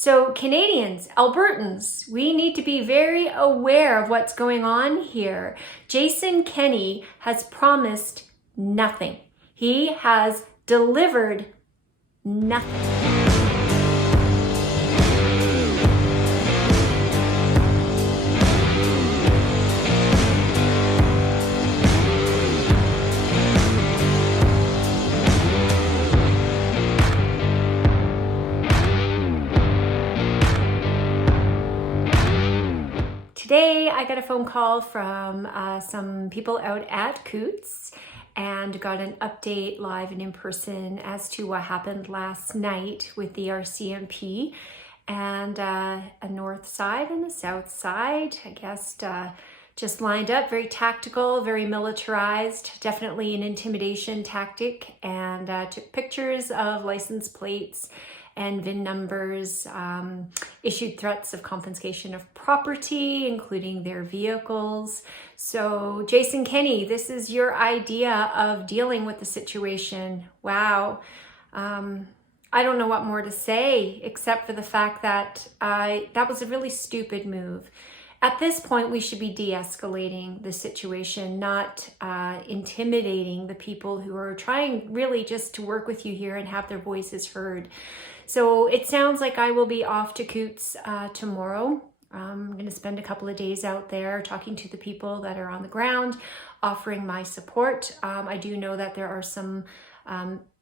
So Canadians, Albertans, we need to be very aware of what's going on here. Jason Kenney has promised nothing. He has delivered nothing. Today, I got a phone call from some people out at Coutts and got an update live and in person as to what happened last night with the RCMP and a north side and a south side. I guess just lined up, very tactical, very militarized, definitely an intimidation tactic, and took pictures of license plates and VIN numbers, issued threats of confiscation of property, including their vehicles. So Jason Kenney, this is your idea of dealing with the situation. Wow. I don't know what more to say, except for the fact that that was a really stupid move. At this point, we should be de-escalating the situation, not intimidating the people who are trying really just to work with you here and have their voices heard. So it sounds like I will be off to Coutts tomorrow. I'm going to spend a couple of days out there talking to the people that are on the ground, offering my support. I do know that there are some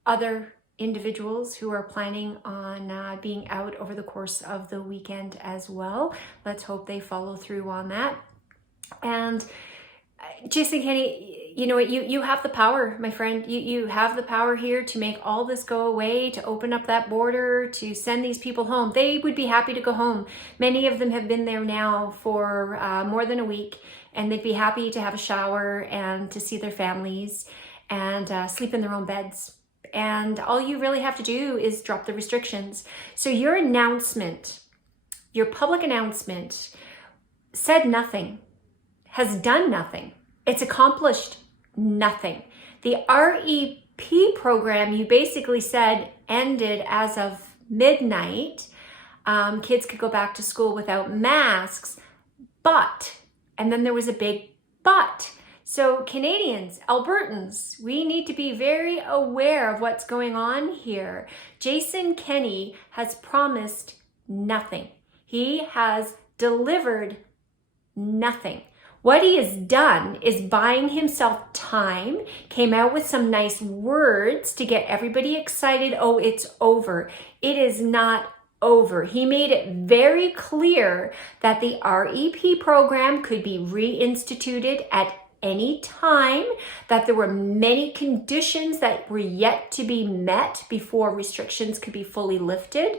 other individuals who are planning on being out over the course of the weekend as well. Let's hope they follow through on that. And Jason Kenney, you know what, you have the power, my friend. You have the power here to make all this go away, to open up that border, to send these people home. They would be happy to go home. Many of them have been there now for more than a week, and they'd be happy to have a shower and to see their families and sleep in their own beds. And all you really have to do is drop the restrictions. So your announcement, your public announcement, said nothing, has done nothing. It's accomplished nothing. The REP program, you basically said, ended as of midnight. Kids could go back to school without masks, but, and then there was a big but. So Canadians, Albertans, we need to be very aware of what's going on here. Jason Kenney has promised nothing. He has delivered nothing. What he has done is buying himself time, came out with some nice words to get everybody excited. Oh, it's over. It is not over. He made it very clear that the REP program could be reinstituted at any time, that there were many conditions that were yet to be met before restrictions could be fully lifted.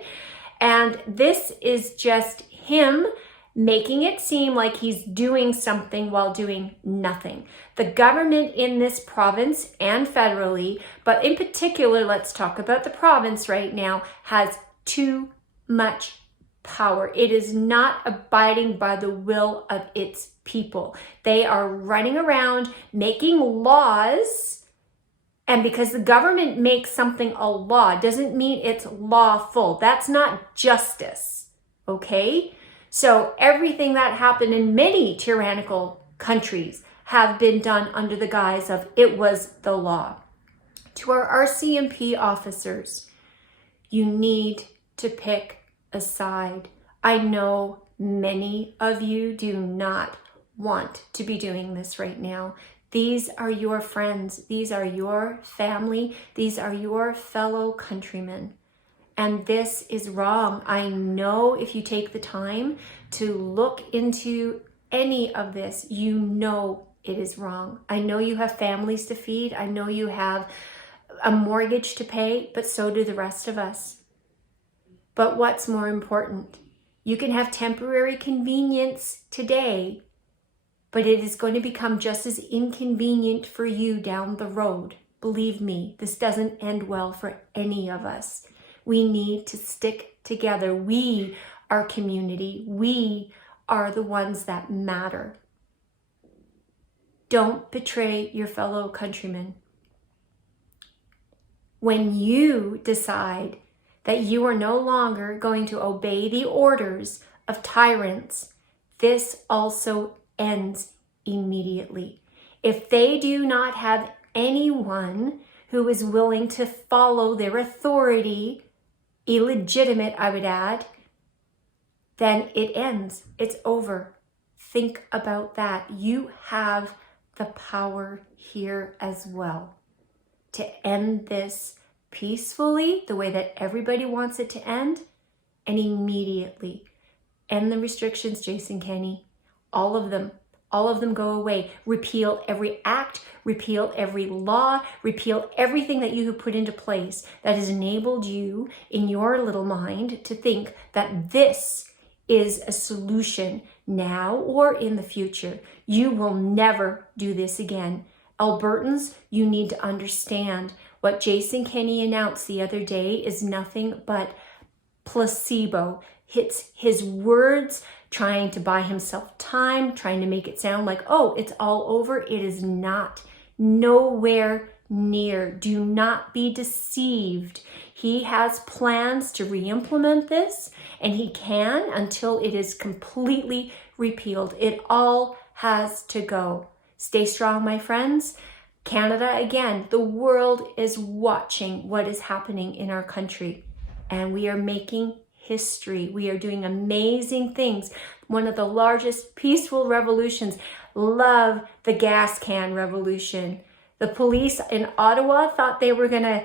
And this is just him making it seem like he's doing something while doing nothing. The government in this province and federally, but in particular, let's talk about the province right now, has too much power. It is not abiding by the will of its people. They are running around making laws, and because the government makes something a law doesn't mean it's lawful. That's not justice, okay? So everything that happened in many tyrannical countries have been done under the guise of it was the law. To our RCMP officers, you need to pick a side. I know many of you do not want to be doing this right now. These are your friends. These are your family. These are your fellow countrymen. And this is wrong. I know if you take the time to look into any of this, you know it is wrong. I know you have families to feed. I know you have a mortgage to pay, but so do the rest of us. But what's more important? You can have temporary convenience today, but it is going to become just as inconvenient for you down the road. Believe me, this doesn't end well for any of us. We need to stick together. We are community. We are the ones that matter. Don't betray your fellow countrymen. When you decide that you are no longer going to obey the orders of tyrants, this also ends immediately. If they do not have anyone who is willing to follow their authority, illegitimate, I would add, then it ends. It's over. Think about that. You have the power here as well to end this peacefully, the way that everybody wants it to end, and immediately end the restrictions, Jason Kenney. All of them go away. Repeal every act, repeal every law, repeal everything that you have put into place that has enabled you in your little mind to think that this is a solution now or in the future. You will never do this again. Albertans, you need to understand what Jason Kenney announced the other day is nothing but placebo. It's his words trying to buy himself time, trying to make it sound like, oh, it's all over. It is not. Nowhere near. Do not be deceived. He has plans to re-implement this, and he can until it is completely repealed. It all has to go. Stay strong, my friends. Canada, again, the world is watching what is happening in our country, and we are making history. We are doing amazing things. One of the largest peaceful revolutions. Love the gas can revolution. The police in Ottawa thought they were going to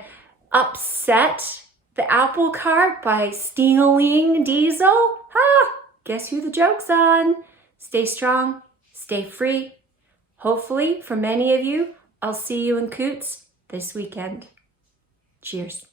upset the apple cart by stealing diesel. Guess who the joke's on? Stay strong, stay free. Hopefully, for many of you, I'll see you in Coutts this weekend. Cheers.